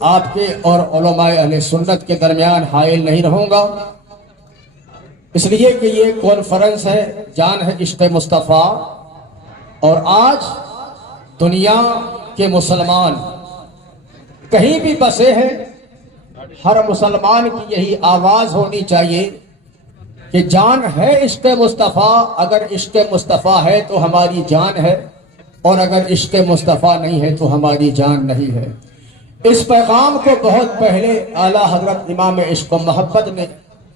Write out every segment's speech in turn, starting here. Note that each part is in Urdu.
آپ کے اور علماء اہل سنت کے درمیان حائل نہیں رہوں گا، اس لیے کہ یہ کانفرنس ہے جان ہے عشق مصطفیٰ، اور آج دنیا کے مسلمان کہیں بھی بسے ہیں، ہر مسلمان کی یہی آواز ہونی چاہیے کہ جان ہے عشق مصطفیٰ، اگر عشق مصطفیٰ ہے تو ہماری جان ہے، اور اگر عشق مصطفیٰ نہیں ہے تو ہماری جان نہیں ہے۔ اس پیغام کو بہت پہلے اعلیٰ حضرت امام عشق و محبت نے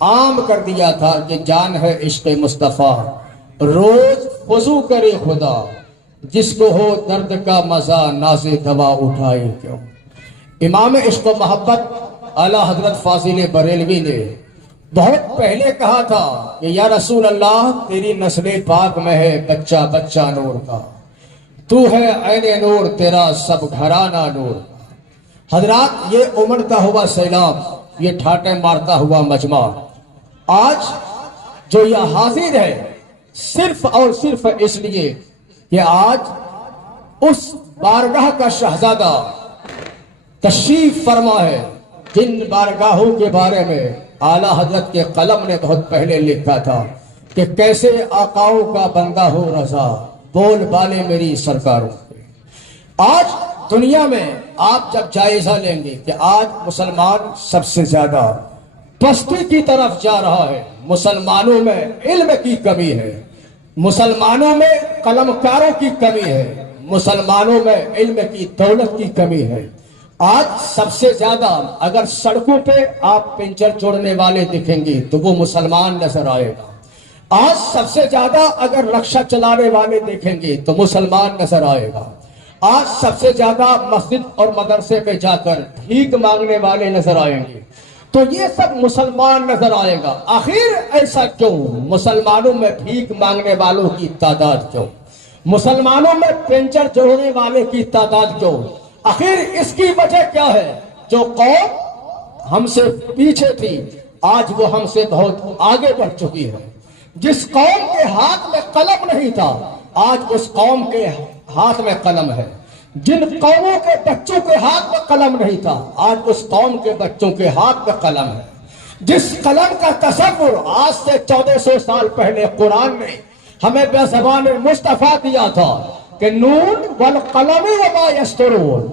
عام کر دیا تھا کہ جان ہے عشق مصطفیٰ، روز وضو کرے خدا، جس کو ہو درد کا مزہ ناز دوا اٹھائے کیوں۔ امام عشق و محبت اعلیٰ حضرت فاضل بریلوی نے بہت پہلے کہا تھا کہ یا رسول اللہ تیری نسل پاک میں ہے بچہ بچہ نور کا، تو ہے عین نور تیرا سب گھرانہ نور کا۔ حضرات، یہ امڑتا ہوا سیلاب، یہ ٹھاٹے مارتا ہوا مجمع آج جو یہ حاضر ہے، صرف اور صرف اس لیے کہ آج اس بارگاہ کا شہزادہ تشریف فرما ہے جن بارگاہوں کے بارے میں اعلیٰ حضرت کے قلم نے بہت پہلے لکھا تھا کہ کیسے آقاؤں کا بندہ ہو رضا، بول بالے میری سرکاروں کے۔ آج دنیا میں آپ جب جائزہ لیں گے کہ آج مسلمان سب سے زیادہ پستی کی طرف جا رہا ہے، مسلمانوں میں علم کی کمی ہے، مسلمانوں میں قلم کاروں کی کمی ہے، مسلمانوں میں علم کی دولت کی کمی ہے۔ آج سب سے زیادہ اگر سڑکوں پہ آپ پنچر جوڑنے والے دکھیں گے تو وہ مسلمان نظر آئے گا۔ آج سب سے زیادہ اگر رکشہ چلانے والے دیکھیں گے تو مسلمان نظر آئے گا۔ آج سب سے زیادہ مسجد اور مدرسے پہ جا کر بھیک مانگنے والے نظر آئیں گے، تو یہ سب مسلمان نظر آئے گا۔ آخر ایسا کیوں؟ مسلمانوں میں بھیک مانگنے والوں کی تعداد کیوں؟ مسلمانوں میں پنچر جوڑنے والے کی تعداد کیوں؟ آخر اس کی وجہ کیا ہے؟ جو قوم ہم سے پیچھے تھی آج وہ ہم سے بہت آگے بڑھ چکی ہے۔ جس قوم کے ہاتھ میں قلم نہیں تھا آج اس قوم کے ہاتھ میں قلم ہے۔ جن قوموں کے بچوں کے ہاتھ میں قلم نہیں تھا آج اس قوم کے بچوں کے ہاتھ میں قلم ہے۔ جس قلم کا تصور آج سے 1400 سال پہلے قرآن نے ہمیں بے زبان مصطفیٰ دیا تھا کہ نون والقلم وما یسطرون،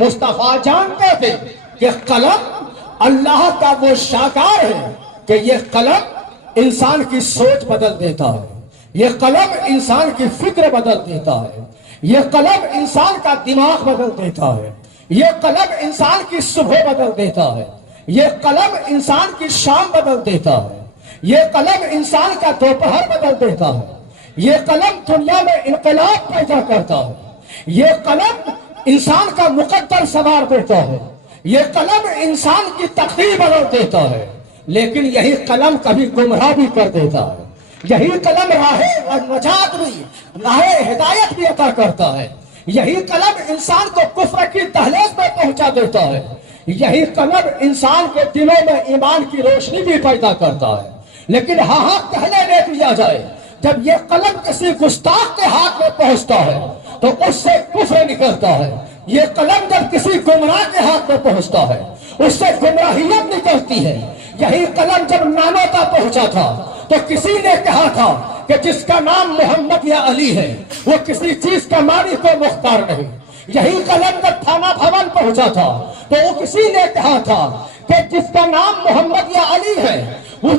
مصطفیٰ جانتے تھے کہ قلم اللہ کا وہ شاکار ہے کہ یہ قلم انسان کی سوچ بدل دیتا ہے، یہ قلم انسان کی فکر بدل دیتا ہے، یہ قلم انسان کا دماغ بدل دیتا ہے، یہ قلم انسان کی صبح بدل دیتا ہے، یہ قلم انسان کی شام بدل دیتا ہے، یہ قلم انسان کا دوپہر بدل دیتا ہے، یہ قلم دنیا میں انقلاب پیدا کرتا ہے، یہ قلم انسان کا مقدر سنوار دیتا ہے، یہ قلم انسان کی تقدیر بدل دیتا ہے، لیکن یہی قلم کبھی گمراہ بھی کر دیتا ہے، یہی قلم راہ اور نجات بھی، راہ ہدایت بھی عطا کرتا ہے، یہی قلم انسان کو کفر کی دہلیز میں پہنچا دیتا ہے، یہی قلم انسان کے دلوں میں ایمان کی روشنی بھی پیدا کرتا ہے۔ لیکن ہاں کہنے لے دیا جائے جب یہ قلم کسی گستاخ کے ہاتھ میں پہنچتا ہے تو اس سے کفر نکلتا ہے، یہ قلم جب کسی گمراہ کے ہاتھ میں پہنچتا ہے اس سے گمراہیت نکلتی ہے۔ یہی قلم جب نانوں تک پہنچا تھا تو کسی نے کہا تھا کہ جس کا نام محمد یا علی ہے وہ کسی چیز کا مالک و مختار نہیں۔ یہی قلم جب تھانہ بھون پہنچا تھا تو وہ کسی نے کہا تھا کہ جس کا نام محمد یا علی ہے ان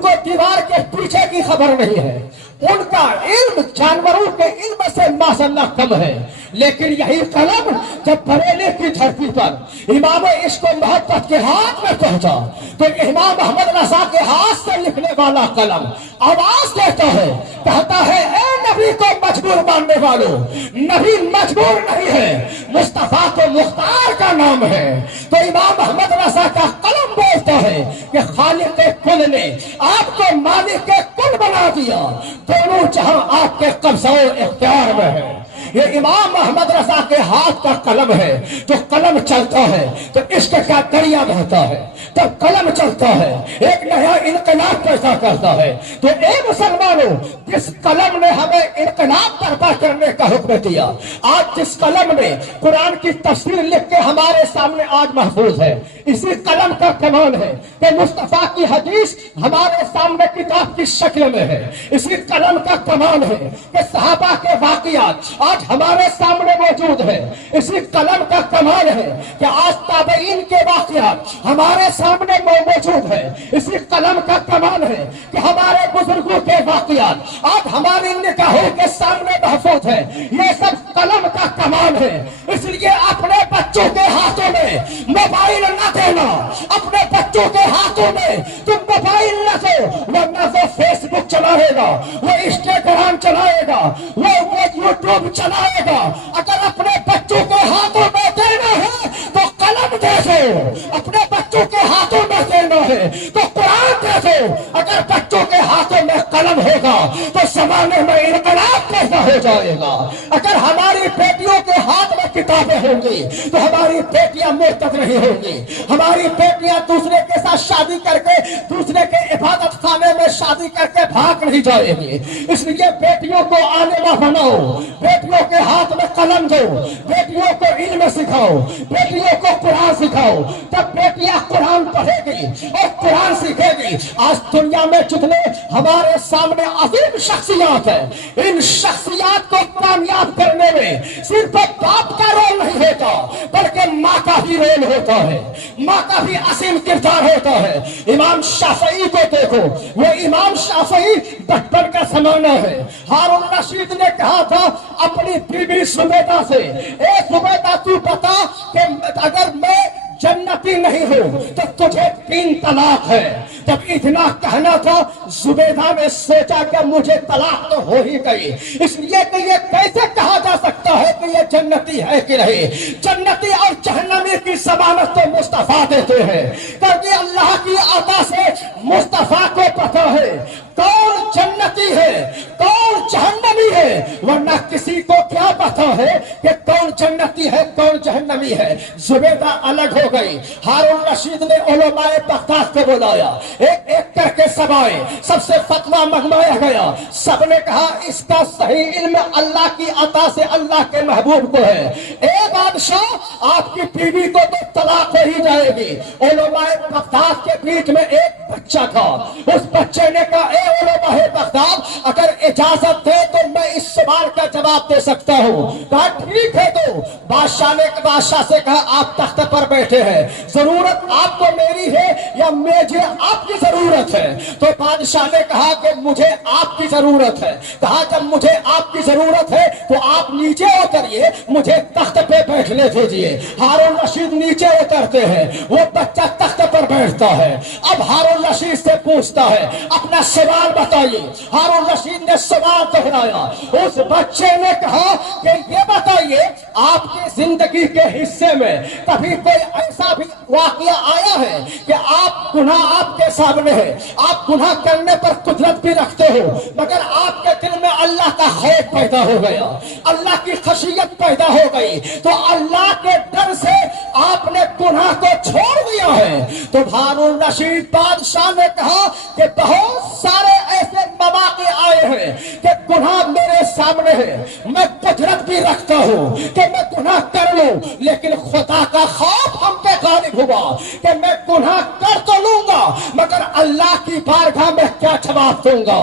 کو دیوار کے پیچھے کی خبر نہیں ہے، ان کا علم جانوروں کے علم سے ماشاءاللہ کم ہے۔ لیکن یہی قلم جب بریلی کی دھرتی پر امام عشق و محبت کے ہاتھ میں پہنچا تو امام محمد رضا کے ہاتھ سے لکھنے والا قلم آواز دیتا ہے، کہتا ہے اے نبی کو مجبور ماننے والوں، نبی مجبور نہیں ہے، مصطفیٰ تو مختار کا نام ہے۔ تو امام محمد رضا کا قلم بولتا ہے کہ خالق کل نے آپ کو مالک کل بنا دیا، دونوں جہاں آپ کے قبضہ و اختیار میں ہے۔ یہ امام محمد رضا کے ہاتھ کا قلم ہے، جو قلم چلتا ہے تو عشق کا دریا بہتا ہے، جب قلم چلتا ہے ایک نیا انقلاب پیدا کرتا ہے. تو اے مسلمانوں، جس قلم نے ہمیں انقلاب برپا کرنے کا حکم دیا، آج جس قلم نے قرآن کی تفسیر لکھ کے ہمارے سامنے آج محفوظ ہے، اسی قلم کا کمال ہے کہ مصطفیٰ کی حدیث ہمارے سامنے کتاب کی شکل میں ہے. اسی قلم کا کمال ہے کہ صحابہ کے واقعات آج ہمارے سامنے موجود ہے. اسی قلم کا کمال ہے کہ آج تابعین کے واقعات ہمارے سامنے موجود ہے. اسی قلم کا کمال ہے کہ ہمارے بزرگوں کے واقعات آج ہماری نگاہوں کے سامنے محفوظ ہے. یہ سب قلم کا کمال ہے. اس لیے اپنے بچوں کے ہاتھوں میں موبائل نہ دینا. اپنے بچوں کے ہاتھوں میں تم موبائل نہ دو، ورنہ وہ فیس بک چلائے گا، وہ انسٹاگرام چلائے گا، وہ یوٹیوب چلائے گا. اگر اپنے بچوں کے ہاتھوں میں دینا ہے تو قلم دے دو. اپنے بچوں کے ہاتھوں میں دینا ہے تو قرآن دے دو. اگر بچوں کے ہاتھوں میں قلم ہوگا تو زمانے میں انقلاب پیدا ہو جائے گا. اگر ہماری بیٹیوں کے ہاتھ میں کتابیں ہوں گی تو ہماری بیٹیاں مرتد نہیں ہوں گی. ہماری بیٹیاں دوسرے کے ساتھ شادی کر کے دوسرے کے عبادت خانے میں شادی کر کے بھاگ نہیں جائے گی. اس لیے بیٹیوں کو عالمہ بناؤ، بیٹیوں کے ہاتھ میں قلم دو، بیٹیوں کو علم سکھاؤ، بیٹیوں کو قرآن سکھاؤ. تب بیٹیاں قرآن پڑھے گی اور قرآن سیکھے گی. آج دنیا میں جتنے ہمارے سامنے عظیم شخصیات ہیں، ان شخصیات کو کامیاب کرنے میں صرف باپ کا رول نہیں ہوتا بلکہ ماں کا بھی رول ہوتا ہے. ماں کا بھی عظیم کردار ہوتا ہے. امام شافعی کو دیکھو، وہ امام شافعی بچپن کا زمانہ ہے. ہارون رشید نے کہا تھا اپنی بیوی زبیدہ سے، اے زبیدہ تو بتا کہ اگر میں جنتی نہیں ہوں تو تجھے 3 طلاق ہے. جب اتنا کہنا تھا زبیدہ نے سوچا کہ مجھے طلاق تو ہو ہی گئی، اس لیے کہ یہ کیسے کہا جا سکتا ہے کہ یہ جنتی ہے کہ نہیں. جنتی اور جہنمی کی ضمانت تو مصطفیٰ دیتے ہیں، کیونکہ اللہ کی عطا سے مصطفیٰ کو پتہ ہے کون جنتی ہے کون جہنمی ہے، ورنہ کسی کو کیا پتا ہے کہ کون جنتی ہے کون جہنمی ہے. زبیدہ الگ ہو گئی. ہارون رشید نے علماء بغداد کو بلایا، ایک ایک کر کے سب آئے، سب سے فتویٰ منگوایا گیا. سب نے کہا اس کا صحیح علم اللہ کی عطا سے اللہ کے محبوب کو ہے. اے بادشاہ، آپ کی بیوی کو تو طلاق ہو ہی جائے گی. علماء بغداد کے بیچ میں ایک بچہ تھا. اس بچے نے کہا اے علماء بغداد، اگر اجازت دے تو میں اس سوال کا جواب دے سکتا ہوں. کہا ٹھیک ہے. تو بادشاہ سے کہا آپ تخت پر بیٹھے ہیں، ضرورت آپ کو میری ہے یا مجھے آپ کی ضرورت ہے؟ تو بادشاہ نے کہا کہ مجھے آپ کی ضرورت ہے. کہا جب مجھے آپ کی ضرورت ہے تو آپ نیچے اتریے، مجھے تخت پہ بیٹھنے دیجیے. ہارون رشید نیچے اترتے ہیں، وہ بچہ تخت پر بیٹھتا ہے. اب ہارون رشید سے پوچھتا ہے اپنا سوال بتائیے. ہارون رشید نے سوال دہرایا. اس بچے نے کہا کہ یہ بتائیے آپ کی زندگی کے حصے میں کبھی کوئی ایسا بھی واقعہ آیا ہے کہ آپ گناہ آپ کے سامنے ہے، آپ گناہ کرنے پر قدرت بھی رکھتے ہو، مگر آپ کے دل میں اللہ کا خوف پیدا ہو گیا، اللہ کی خشیت پیدا ہو گئی، تو اللہ کے ڈر سے آپ نے گناہ کو چھوڑ دیا ہے؟ تو ہارون رشید بادشاہ نے کہا کہ بہت سارے ایسے مواقع آئے ہیں کہ گناہ میرے سامنے ہے، میں قدرت بھی رکھتا ہوں کہ میں گناہ کر لوں، لیکن خدا کا خوف ہم پہ غالب ہوا کہ میں گناہ کر تو لوں گا مگر اللہ کی بارگاہ میں کیا جواب دوں گا.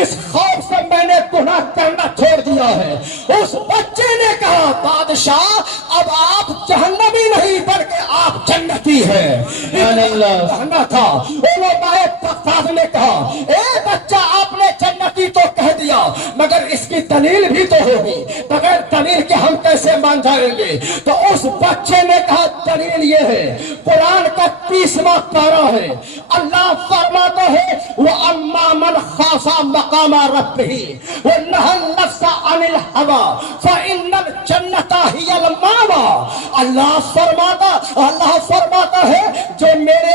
اس خوف سے میں نے گناہ کرنا چھوڑ دیا ہے. اس بچے نے کہا بادشاہ اب آپ جہنمی نہیں بلکہ آپ جنتی ہیں. کہنا تھا. علماء بغداد نے کہا اے بچہ آپ نے جنتی تو کہہ دیا مگر اس کی دلیل بھی تو ہوگی، بغیر دلیل کے ہم کیسے مان جائیں گے؟ تو اس بچے نے کہا دلیل یہ ہے، قرآن کا 30واں پارہ ہے، اللہ فرماتا ہے وَأَمَّا مَنْ خَافَ مَقَامَ رَبِّهِ وَنَهَى النَّفْسَ عَنِ الْهَوَىٰ فَإِنَّ الْجَنَّةَ هِيَ الْمَأْوَىٰ. اللہ فرماتا ہے جو میرے